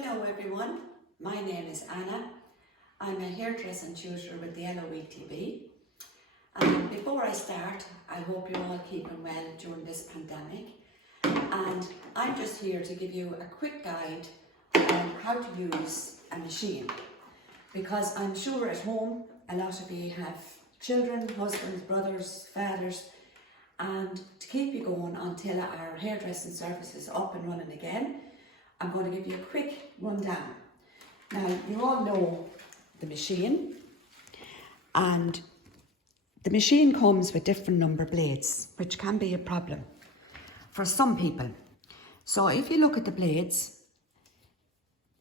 Hello everyone, my name is Anna. I'm a hairdressing tutor with the LOETB. And before I start, I hope you're all keeping well during this pandemic. And I'm just here to give you a quick guide on how to use a machine. Because I'm sure at home, a lot of you have children, husbands, brothers, fathers, and to keep you going until our hairdressing service is up and running again, I'm going to give you a quick rundown. Now, you all know the machine, and the machine comes with different number blades, which can be a problem for some people. So if you look at the blades,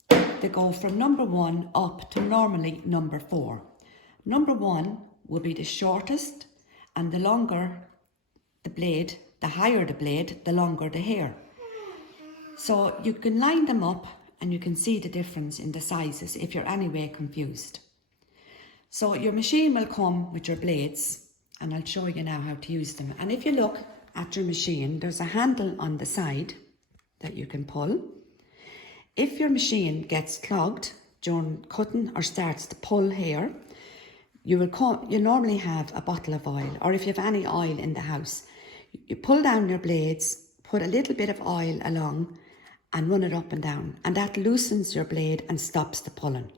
they go from number 1 up to normally number 4. Number 1 will be the shortest, and the longer the blade, the higher the blade, the longer the hair. So you can line them up and you can see the difference in the sizes if you're anyway confused. So your machine will come with your blades, and I'll show you now how to use them. And if you look at your machine, there's a handle on the side that you can pull. If your machine gets clogged during cutting or starts to pull hair, you normally have a bottle of oil, or if you have any oil in the house, you pull down your blades, put a little bit of oil along and run it up and down, and that loosens your blade and stops the pulling.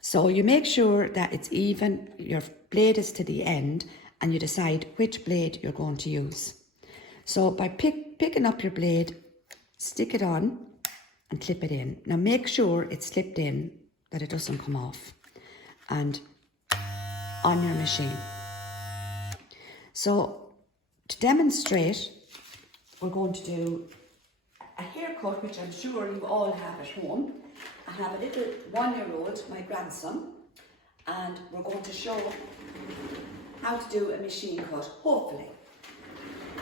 So you make sure that it's even, your blade is to the end, and you decide which blade you're going to use. So by picking up your blade, stick it on and clip it in. Now make sure it's slipped in, that it doesn't come off, and on your machine. So to demonstrate, we're going to do a haircut, which I'm sure you all have at home. I have a little 1-year-old, my grandson, and we're going to show how to do a machine cut, hopefully.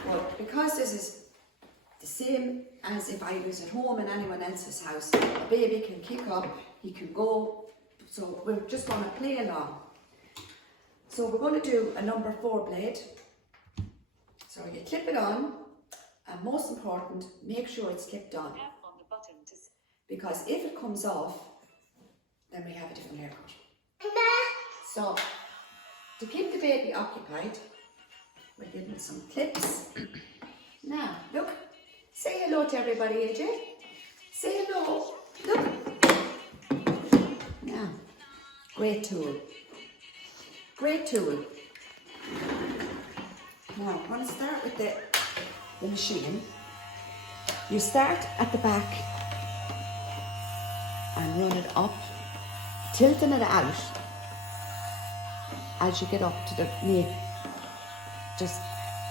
But because this is the same as if I was at home in anyone else's house, a baby can kick up, he can go, so we're just going to play along. So we're going to do a number 4 blade. So you clip it on, and most important, make sure it's clipped on. Because if it comes off, then we have a different haircut. So, to keep the baby occupied, we'll give him some clips. Now, look, say hello to everybody, AJ. Say hello, look. Now, great tool. Great tool. Now, I'm going to start with the machine. You start at the back and run it up, tilting it out as you get up to the knee. Just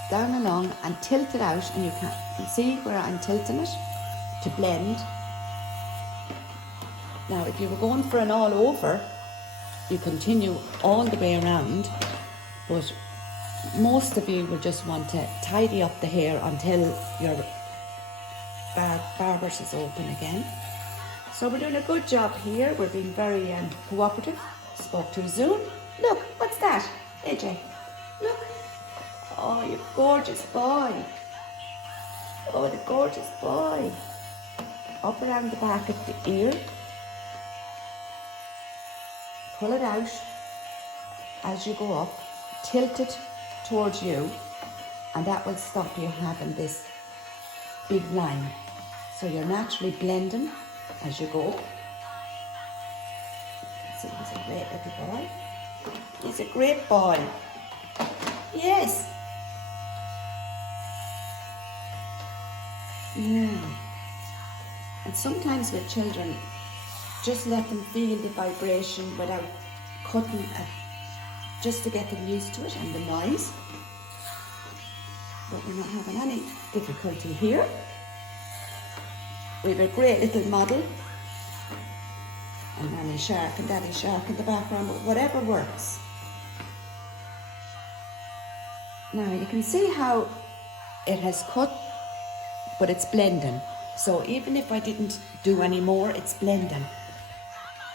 down along and tilt it out, and you can see where I'm tilting it to blend. Now, if you were going for an all over, you continue all the way around, but most of you will just want to tidy up the hair until your barbers is open again. So we're doing a good job here. We're being very cooperative. Spoke to Zoom. Look, what's that? AJ, look. Oh, you gorgeous boy. Oh, the gorgeous boy. Up around the back of the ear. Pull it out as you go up. Tilt it towards you, and that will stop you having this big line. So you're naturally blending as you go. See, he's a great little boy. He's a great boy. Yes. And sometimes with children, just let them feel the vibration without cutting it, just to get them used to it and the noise. But we're not having any difficulty here. We have a great little model, and Nanny Shark and Daddy Shark in the background, but whatever works. Now you can see how it has cut, but it's blending. So even if I didn't do any more, it's blending.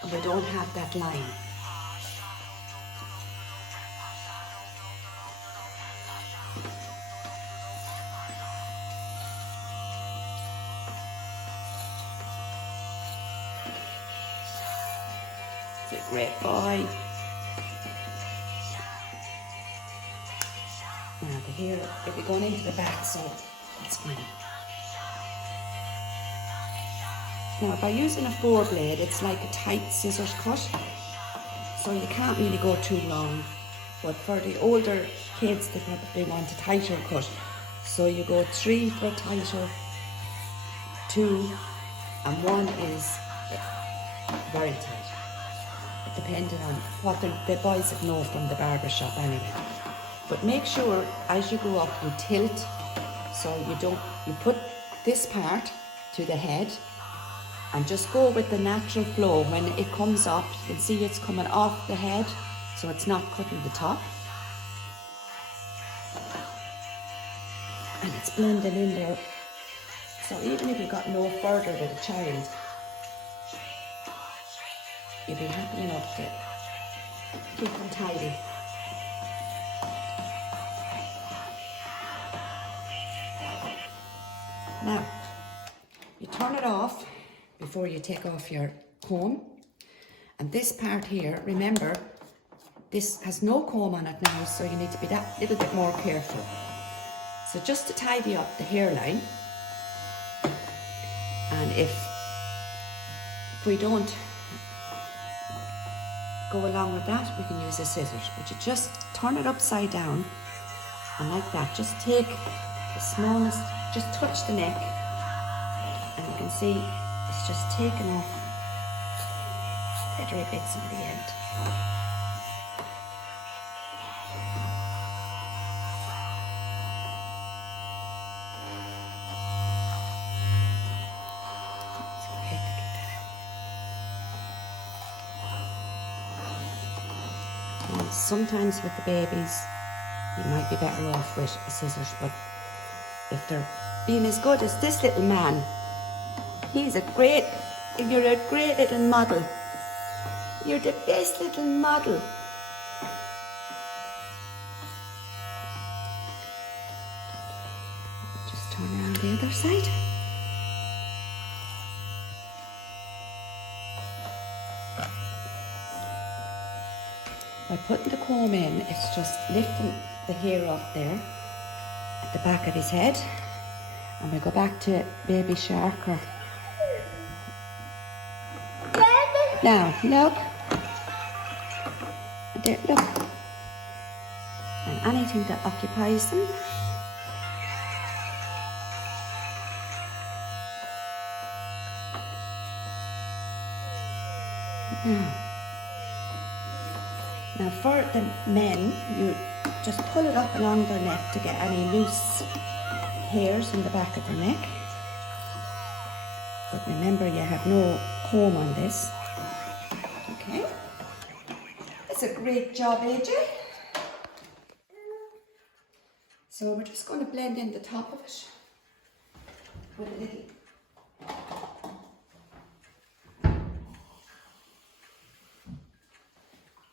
And we don't have that line. He's a great boy. Now the hair, it'll be going into the back, so it's fine. Now by using a 4-blade, it's like a tight scissors cut, so you can't really go too long. But for the older kids, they probably want a tighter cut. So you go 3 for a tighter, 2, and 1 is very tight, depending on what the boys would know from the barber shop anyway. But make sure as you go up you tilt, so you put this part to the head and just go with the natural flow. When it comes up, you can see it's coming off the head, so it's not cutting the top. And it's blending in there. So even if you've got no further with a child, you'll be happy enough to keep them tidy. Now, you turn it off before you take off your comb. And this part here, remember, this has no comb on it now, so you need to be that little bit more careful. So just to tidy up the hairline, and if we don't go along with that, we can use the scissors. But you just turn it upside down, and like that, just take the smallest, just touch the neck, and you can see it's just taken off feathery bits in the end. And sometimes with the babies, you might be better off with scissors, but if they're being as good as this little man, you're a great little model. You're the best little model. Just turn around the other side. By putting the comb in, it's just lifting the hair up there at the back of his head. And we go back to Baby Shark. Now, look. There, look. And anything that occupies them. Now for the men, you just pull it up along their neck to get any loose hairs in the back of their neck. But remember, you have no comb on this. Okay. That's a great job, AJ. So we're just going to blend in the top of it with a little.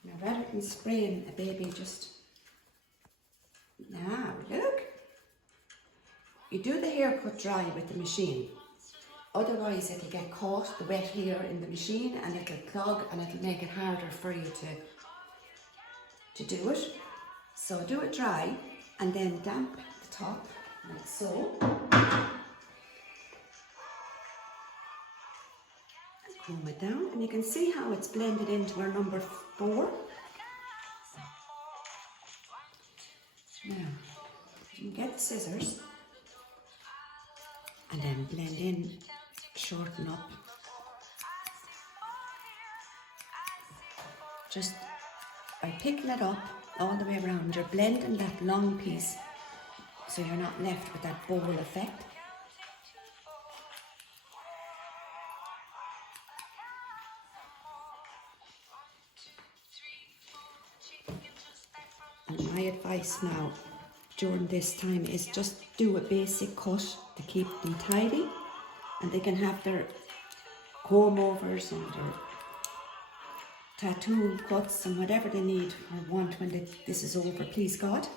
Now rather than spraying a baby, just now look. You do the haircut dry with the machine. Otherwise it'll get caught, the wet hair in the machine, and it'll clog and it'll make it harder for you to do it. So do it dry and then damp the top like so. And comb it down, and you can see how it's blended into our number 4. Now, you can get the scissors and then blend in, shorten up. Just by picking it up all the way around, you're blending that long piece so you're not left with that bowl effect. And my advice now during this time is just do a basic cut to keep them tidy, and they can have their comb overs and their tattoo cuts and whatever they need or want when this is over, please God.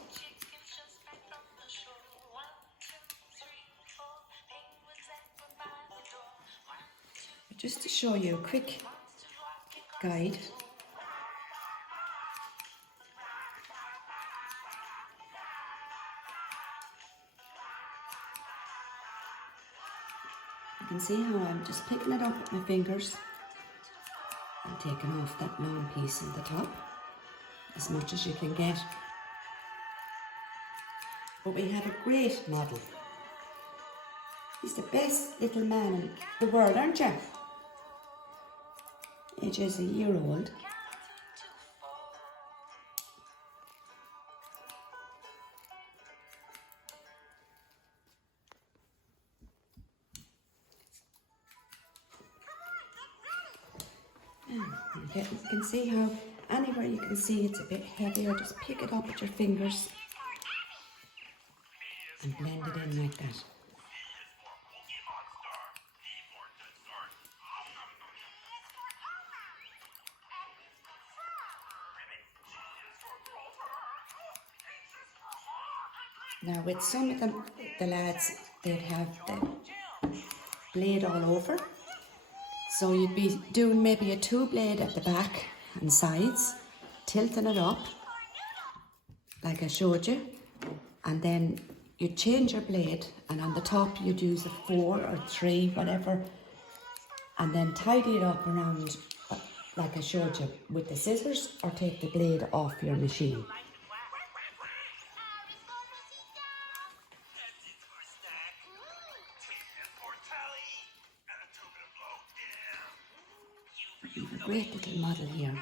Just to show you a quick guide can see how I'm just picking it up with my fingers and taking off that long piece on the top, as much as you can get. But we have a great model. He's the best little man in the world, aren't you? Age is a year old. You can see how anywhere you can see it's a bit heavier, just pick it up with your fingers and blend it in like that. Now with some of the lads, they'd have the blade all over. So you'd be doing maybe a 2-blade at the back and sides, tilting it up, like I showed you. And then you'd change your blade, and on the top you'd use a 4 or 3, whatever, and then tidy it up around, like I showed you, with the scissors, or take the blade off your machine. We've a great little model here.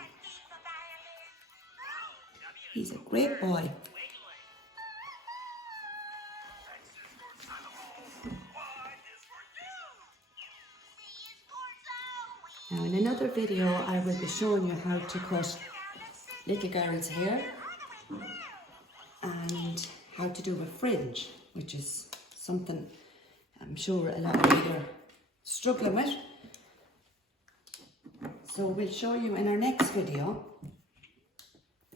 He's a great boy. Now in another video I will be showing you how to cut little girls' hair and how to do a fringe, which is something I'm sure a lot of you are struggling with. So we'll show you in our next video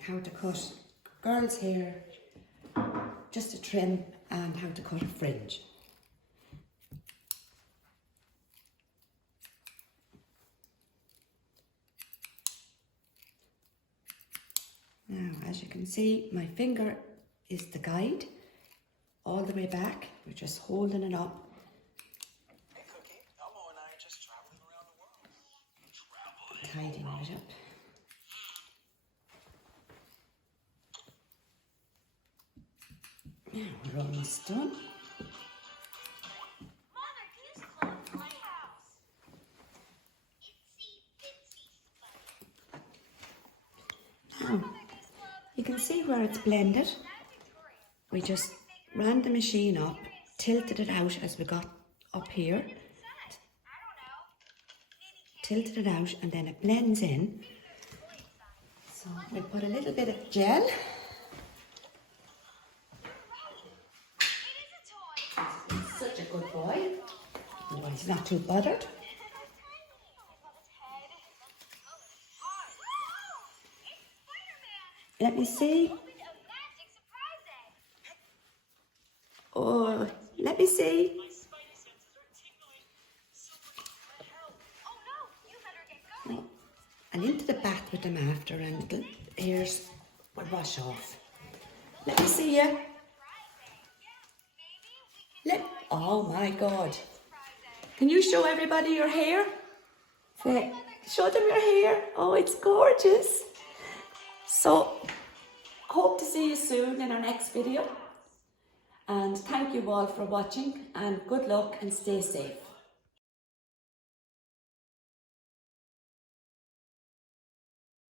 how to cut girls' hair, just a trim, and how to cut a fringe. Now, as you can see, my finger is the guide all the way back. We're just holding it up. Tidying it up. Now we're almost done. Now, you can see where it's blended. We just ran the machine up, tilted it out as we got up here. Tilted it out, and then it blends in. So we put a little bit of gel. He's such a good boy. Well, he's not too bothered. Let me see. Oh, let me see. And into the bath with them after, and the hairs will wash off. Let me see you. Oh my God. Can you show everybody your hair? Show them your hair. Oh, it's gorgeous. So, hope to see you soon in our next video. And thank you all for watching, and good luck and stay safe.